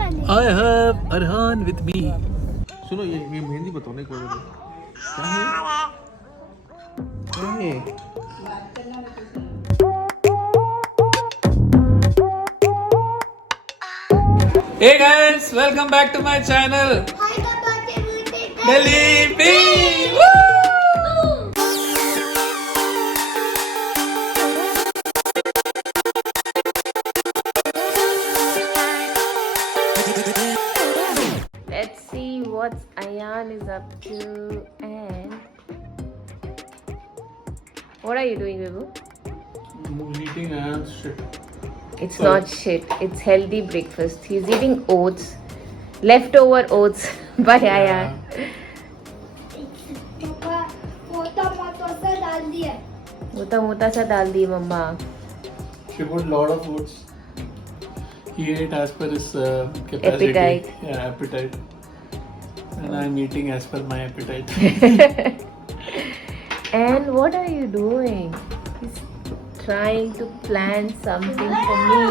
I have Arhan with me. सुनो ये मेहंदी बताओ ना एक बार मुझे। क्या है? Hey guys, welcome back to my channel. Delhi Bee. Woo! Let's see what Ayan is up to and what are you doing, Vibhu? I'm eating Ayan's shit. It's not shit. It's healthy breakfast. He's eating oats, leftover oats by Ayan. मोटा मोटा सा डाल दिए मम्मा. She put lot of foods. He ate as per his capacity. Appetite. Yeah, appetite. And I'm eating as per my appetite. And what are you doing? He's trying to plan something for me.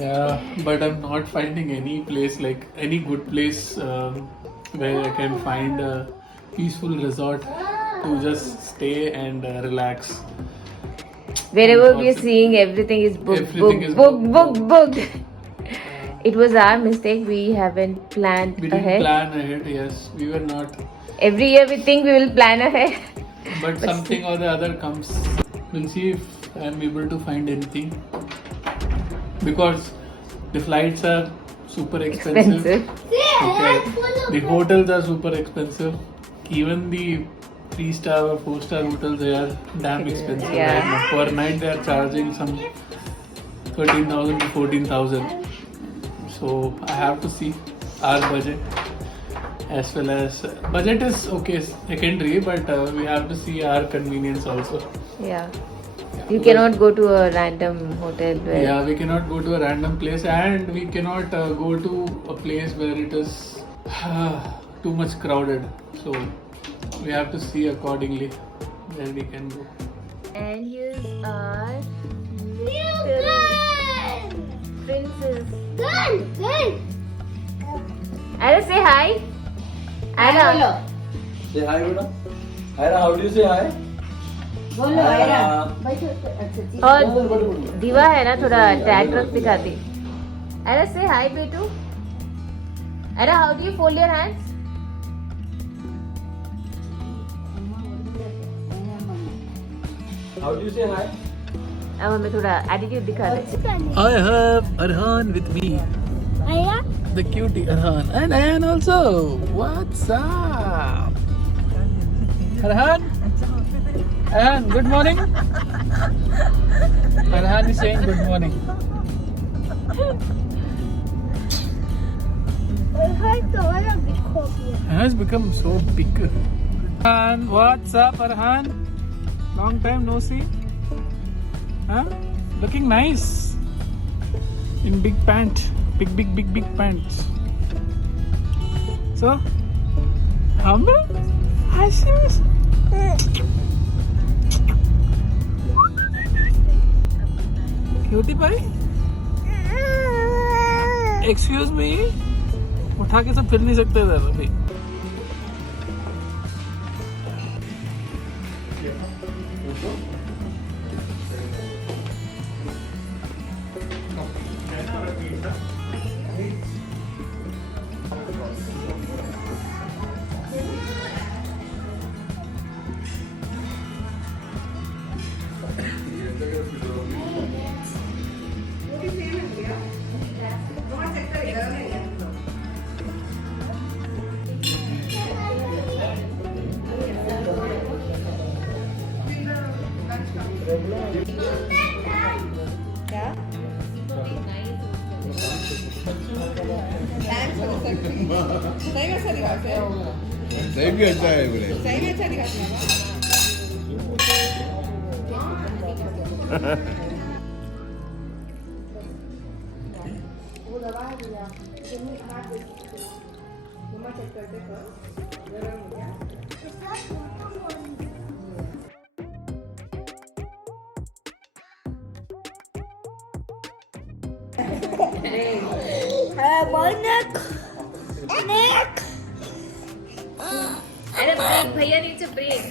Yeah, but I'm not finding any place like any good place where I can find a peaceful resort to just stay and relax. Wherever we are seeing, everything is booked, Everything is booked. It was our mistake. We haven't planned We didn't ahead. plan ahead, yes. We were not. Every year we think we will plan ahead. But something or the other comes. We'll see if I'm able to find anything. Because the flights are super expensive. Okay. The hotels are super expensive. Even the 3-star or 4-star hotels, they are damn expensive. Yeah. Right now. Per night they are charging some 13,000 to 14,000. So I have to see our budget, as well as budget is okay secondary, but we have to see our convenience also. Yeah. You cannot go to a random hotel where. Yeah, we cannot go to a random place, and we cannot go to a place where it is too much crowded. So we have to see accordingly where we can go. And here's our little princess. Anna, say hi. Anna. Say hi, Buddha. Ira, how do you say hi? और दीवा है ना थोड़ा tag रख दिखाती. Anna, say hi, बेटू. Anna, how do you fold your hands? How do you say hi? अब हमें थोड़ा एटीट्यूड दिखा दे. I have Arhan with me. The cutie Arhan. And Ayan also. What's up? Arhan? Arhan, good morning. Arhan is saying good morning. Arhan has become so big. Arhan, what's up, Arhan? Long time no see. Huh? Looking nice. In big pant. Big pants. So, humble? Ashes? Cutie pie? Excuse me? उठा के सब फिर नहीं सकते इधर अभी. सही भी अच्छा है बोले. सही भी अच्छा दिखाते My neck. Neck. अरे break, भैया needs a break.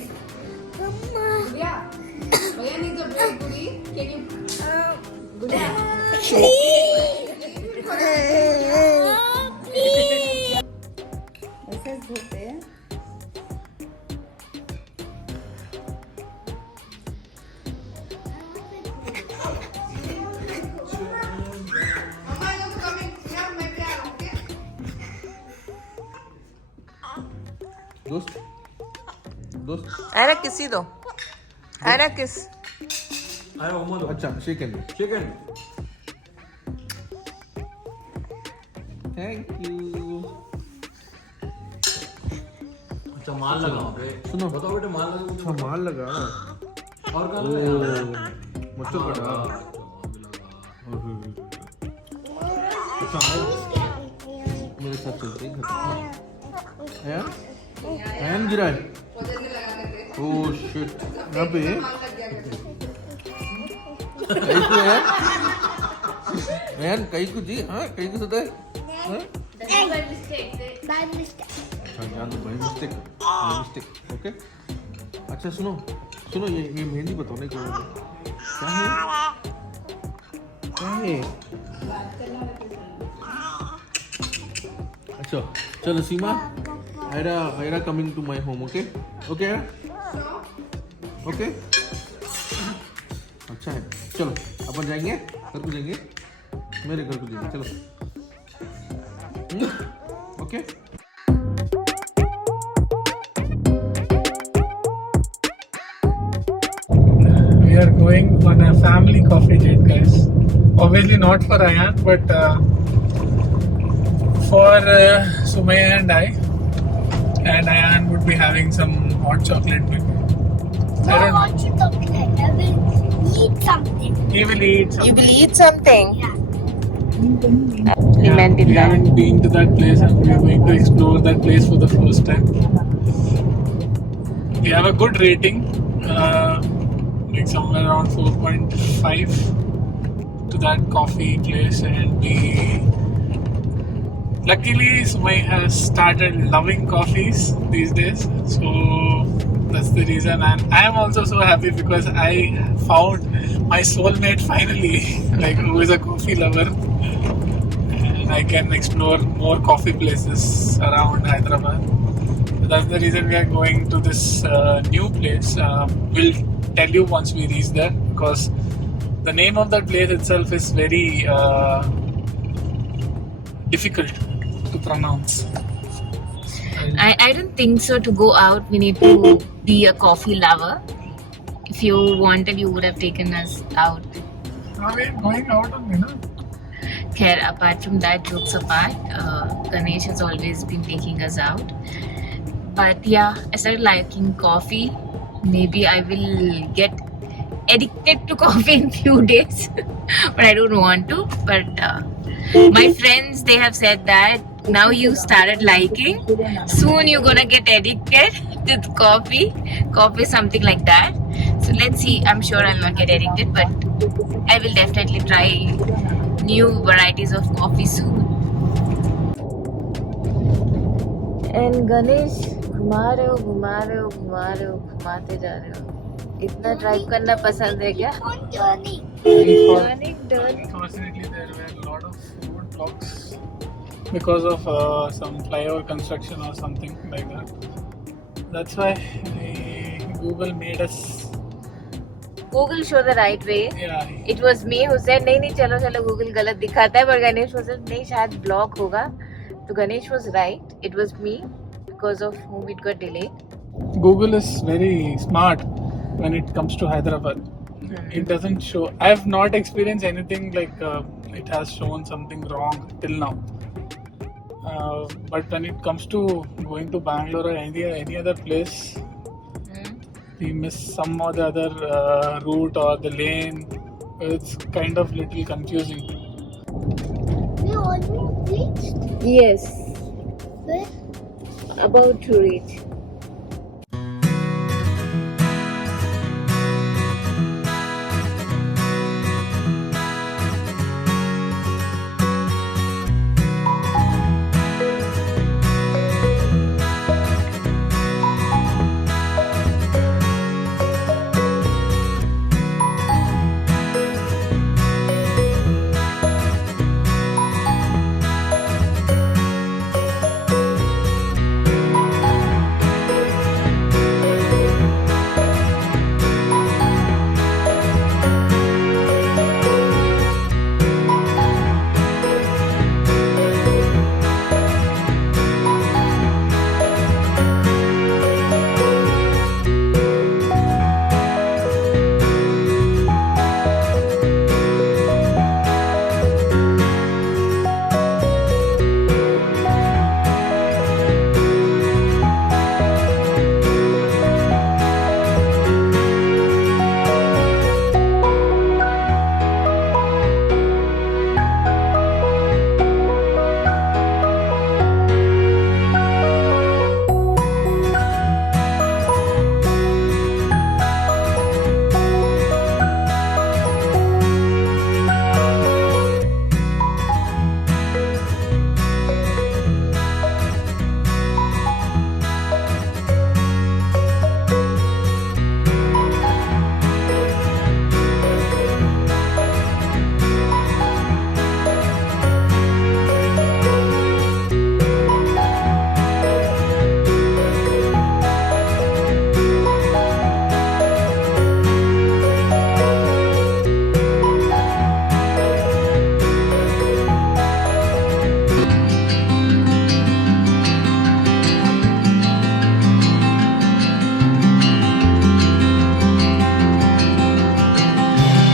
ऐसे धोते हैं. दोस्त दोस्त अरे किसी दो. अरे किस. अच्छा चिकन थैंक यू अच्छा माल लगा वहाँ पे सुनो बताओ बेटे माल लगा अच्छा माल लगा और कहाँ ओ लगा मुझे पड़ा अच्छा मेरे साथ चलते हैं एन गिरा है ओह शिट यहाँ पे कहीं को है एन कहीं को जी हाँ कहीं को सदा है हाँ? By mistake. अच्छा जान दो भाई मिस्टेक ओके अच्छा सुनो ये मेहंदी बताओ क्या है अच्छा चलो सीमा Ira coming to my home okay अच्छा है चलो अपन जाएंगे घर को जाएंगे मेरे घर को जाएंगे चलो okay We are going on a family coffee date, guys. Obviously not for Ayan, but for Sumaya and I. And Ayan would be having some hot chocolate with me. I don't know. Chocolate. I will eat something. He will eat You something. will eat something. Yeah. We haven't been to that place and we are going to explore that place for the first time. We have a good rating, like somewhere around 4.5 to that coffee place, and luckily Sumay has started loving coffees these days, so that's the reason. And I am also so happy because I found my soulmate finally, like who is a coffee lover. I can explore more coffee places around Hyderabad. So that's the reason we are going to this new place. We'll tell you once we reach there, because the name of that place itself is very difficult to pronounce. I don't think so. To go out, we need to be a coffee lover. If you wanted, you would have taken us out. Now we are going out only, no? Khair, apart from that, jokes apart, Ganesh has always been taking us out. But yeah, I started liking coffee. Maybe I will get addicted to coffee in few days. But I don't want to. But my friends, they have said that now you started liking, soon you're gonna get addicted to coffee. Coffee, something like that. So let's see. I'm sure I'll not get addicted, but I will definitely try new varieties of coffee soon. And Ganesh, घुमाते जा रहे हो. इतना drive करना पसंद है क्या? On journey. Turning. Unfortunately, there were a lot of road blocks because of some flyover construction or something like that. That's why Google made us. Google show the right way. Yeah. It was me who said नहीं चलो Google गलत दिखाता है, but Ganesh was said नहीं शायद block होगा. So Ganesh was right. It was me, because of whom it got delayed. Google is very smart when it comes to Hyderabad. It doesn't show. I have not experienced anything like it has shown something wrong till now. But when it comes to going to Bangalore or any other place, we miss some or the other route or the lane. It's kind of little confusing. We almost reached. Yes, Where? about to reach.